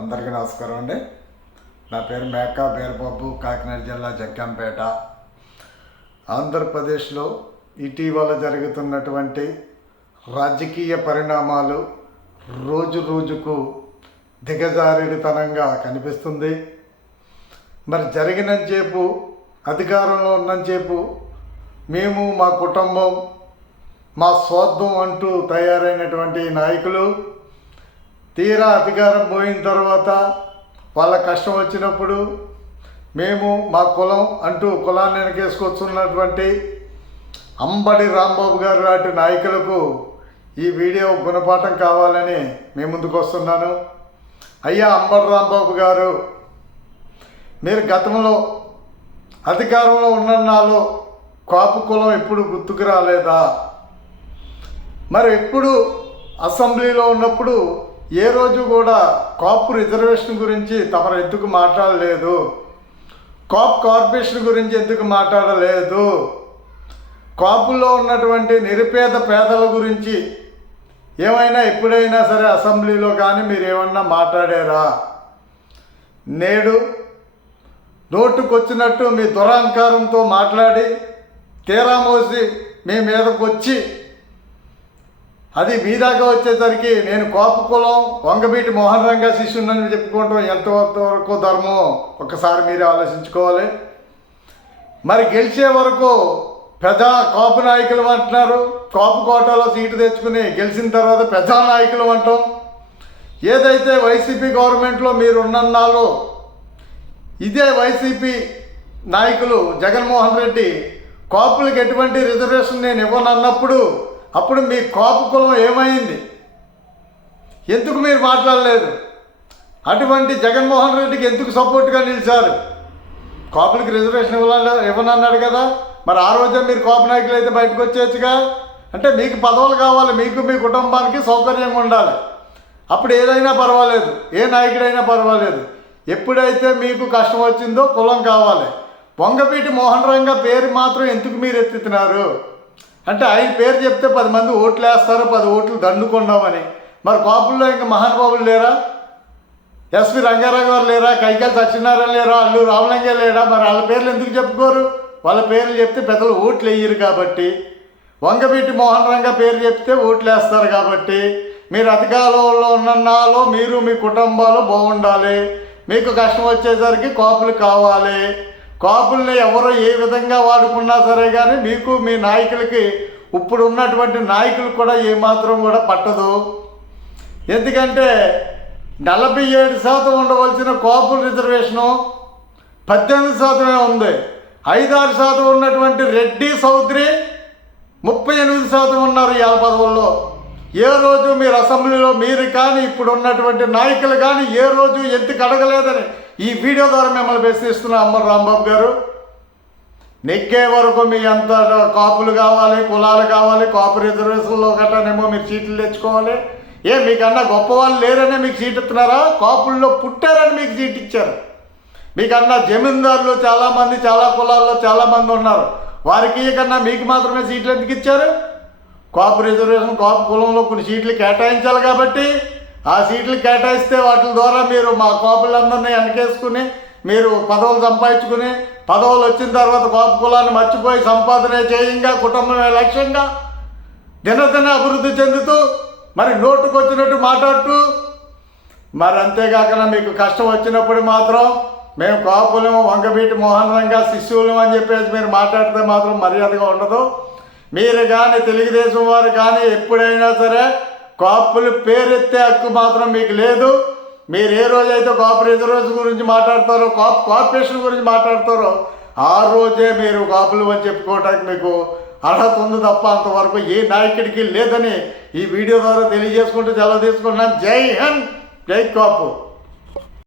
అందరికీ నమస్కారం అండి. నా పేరు మేకా బీరబాబు, కాకినాడ జిల్లా జగ్గంపేట. ఆంధ్రప్రదేశ్లో ఇటీవల జరుగుతున్నటువంటి రాజకీయ పరిణామాలు రోజు రోజుకు దిగజారుడితనంగా కనిపిస్తుంది. మరి జరిగినంతసేపు, అధికారంలో ఉన్నంతసేపు మేము, మా కుటుంబం, మా స్వార్థం అంటూ తయారైనటువంటి నాయకులు తీరా అధికారం పోయిన తర్వాత వాళ్ళ కష్టం వచ్చినప్పుడు మేము, మా కులం అంటూ కులాన్ని వెనకేసుకొస్తున్నటువంటి అంబడి రాంబాబు గారు లాంటి నాయకులకు ఈ వీడియో గుణపాఠం కావాలని మీ ముందుకు వస్తున్నాను. అయ్యా అంబడి రాంబాబు గారు, మీరు గతంలో అధికారంలో ఉన్న నాలో కాపు కులం ఎప్పుడు గుర్తుకు రాలేదా? మరి ఎప్పుడు అసెంబ్లీలో ఉన్నప్పుడు ఏ రోజు కూడా కాపు రిజర్వేషన్ గురించి తమరు ఎందుకు మాట్లాడలేదు? కాపు కార్పొరేషన్ గురించి ఎందుకు మాట్లాడలేదు? కాపుల్లో ఉన్నటువంటి నిరుపేద పేదల గురించి ఏమైనా ఎప్పుడైనా సరే అసెంబ్లీలో కానీ మీరు ఏమన్నా మాట్లాడారా? నేడు నోటుకొచ్చినట్టు మీ దురహంకారంతో మాట్లాడి తీరా మోసి మీ మీదకు వచ్చి అది మీ దాకా వచ్చేసరికి నేను కాపు కులం వంగబీటి మోహన్ రంగా శిష్యుని చెప్పుకోవటం ఎంతవరకు ధర్మం ఒకసారి మీరు ఆలోచించుకోవాలి. మరి గెలిచే వరకు ప్రజా కాపు నాయకులు అంటున్నారు, కాపు కోటాలో సీటు తెచ్చుకుని గెలిచిన తర్వాత ప్రజా నాయకులు అంటాం. ఏదైతే వైసీపీ గవర్నమెంట్లో మీరు ఉన్నన్నాలో ఇదే వైసీపీ నాయకులు జగన్మోహన్ రెడ్డి కాపులకు ఎటువంటి రిజర్వేషన్ నేను ఇవ్వనన్నప్పుడు అప్పుడు మీ కాపు కులం ఏమైంది? ఎందుకు మీరు మాట్లాడలేదు? అటువంటి జగన్మోహన్ రెడ్డికి ఎందుకు సపోర్ట్గా నిలిచారు? కాపులకి రిజర్వేషన్ ఇవ్వనన్నాడు కదా, మరి ఆ రోజే మీరు కాపు నాయకులు అయితే బయటకు వచ్చేయచ్చుగా. అంటే మీకు పదవులు కావాలి, మీకు మీ కుటుంబానికి సౌకర్యంగా ఉండాలి. అప్పుడు ఏదైనా పర్వాలేదు, ఏ నాయకుడైనా పర్వాలేదు. ఎప్పుడైతే మీకు కష్టం వచ్చిందో కులం కావాలి. వంగపీటి మోహన్ రంగా పేరు మాత్రం ఎందుకు మీరు ఎత్తుతున్నారు? అంటే ఆయన పేరు చెప్తే 10 మంది ఓట్లు వేస్తారు, 10 ఓట్లు దండుకున్నామని. మరి కాపుల్లో ఇంకా మహానుభావులు లేరా? ఎస్వి రంగారావు గారు లేరా? కైకాల సత్యనారాయణ లేరా? అల్లు రామలింగే లేరా? మరి వాళ్ళ పేర్లు ఎందుకు చెప్పుకోరు? వాళ్ళ పేర్లు చెప్తే పెద్దలు ఓట్లు వేయరు కాబట్టి. వంగపీటి మోహన్ రంగా పేరు చెప్తే ఓట్లు వేస్తారు కాబట్టి. మీరు అధికారంలో ఉన్నన్నాలో మీరు మీ కుటుంబాలు బాగుండాలి. మీకు కష్టం వచ్చేసరికి కాపులు కావాలి. కాపుల్ని ఎవరు ఏ విధంగా వాడుకున్నా సరే కానీ మీకు మీ నాయకులకి, ఇప్పుడు ఉన్నటువంటి నాయకులు కూడా ఏమాత్రం కూడా పట్టదు. ఎందుకంటే 47% ఉండవలసిన కాపుల రిజర్వేషను 18% ఉంది. 5-6% ఉన్నటువంటి రెడ్డి చౌదరి 38% ఉన్నారు ఇవాళ పదవుల్లో. ఏ రోజు మీరు అసెంబ్లీలో మీరు కానీ ఇప్పుడు ఉన్నటువంటి నాయకులు కానీ ఏ రోజు ఎందుకు అడగలేదని ఈ వీడియో ద్వారా మిమ్మల్ని ప్రశ్నిస్తున్నా. అంబడి రాంబాబు గారు, నెగ్గే వరకు మీ అంత కాపులు కావాలి, కులాలు కావాలి, కాపు రిజర్వేషన్లో గట్రానేమో మీరు సీట్లు తెచ్చుకోవాలి. మీకన్నా గొప్పవాళ్ళు లేరనే మీకు సీట్ ఇస్తున్నారా? కాపుల్లో పుట్టారని మీకు సీట్ ఇచ్చారు. మీకన్నా జమీందారులు చాలామంది, చాలా కులాల్లో చాలామంది ఉన్నారు. వారికి కన్నా మీకు మాత్రమే సీట్లు ఎందుకు ఇచ్చారు? కాపు రిజర్వేషన్, కాపు కులంలో కొన్ని సీట్లు కేటాయించాలి కాబట్టి ఆ సీట్లు కేటాయిస్తే వాటి ద్వారా మీరు మా కాపులందరినీ వెనకేసుకుని మీరు పదవులు సంపాదించుకుని, పదవులు వచ్చిన తర్వాత కాపు కులాన్ని మర్చిపోయి సంపాదన చేయంగా, కుటుంబమే లక్ష్యంగా దినదిన అభివృద్ధి చెందుతూ మరి నోటుకు వచ్చినట్టు మాట్లాడుతూ, మరి అంతేకాకుండా మీకు కష్టం వచ్చినప్పుడు మాత్రం మేము కాపులం, వంగబీటి మోహన్ రంగా శిష్యులం అని చెప్పేసి మీరు మాట్లాడితే మాత్రం మర్యాదగా ఉండదు. మీరు కానీ తెలుగుదేశం వారు కానీ ఎప్పుడైనా సరే కాపులు పేరెత్తే హక్కు మాత్రం మీకు లేదు. మీరు ఏ రోజైతే కాపు రిజర్వేషన్ గురించి మాట్లాడతారో, కాపు కార్పొరేషన్ గురించి మాట్లాడతారో ఆ రోజే మీరు కాపులు అని చెప్పుకోవడానికి మీకు అర్హత ఉంది తప్ప అంతవరకు ఏ నాయకుడికి లేదని ఈ వీడియో ద్వారా తెలియజేసుకుంటూ సెలవు తీసుకుంటున్నాను. జై హింద్, జై కాపు.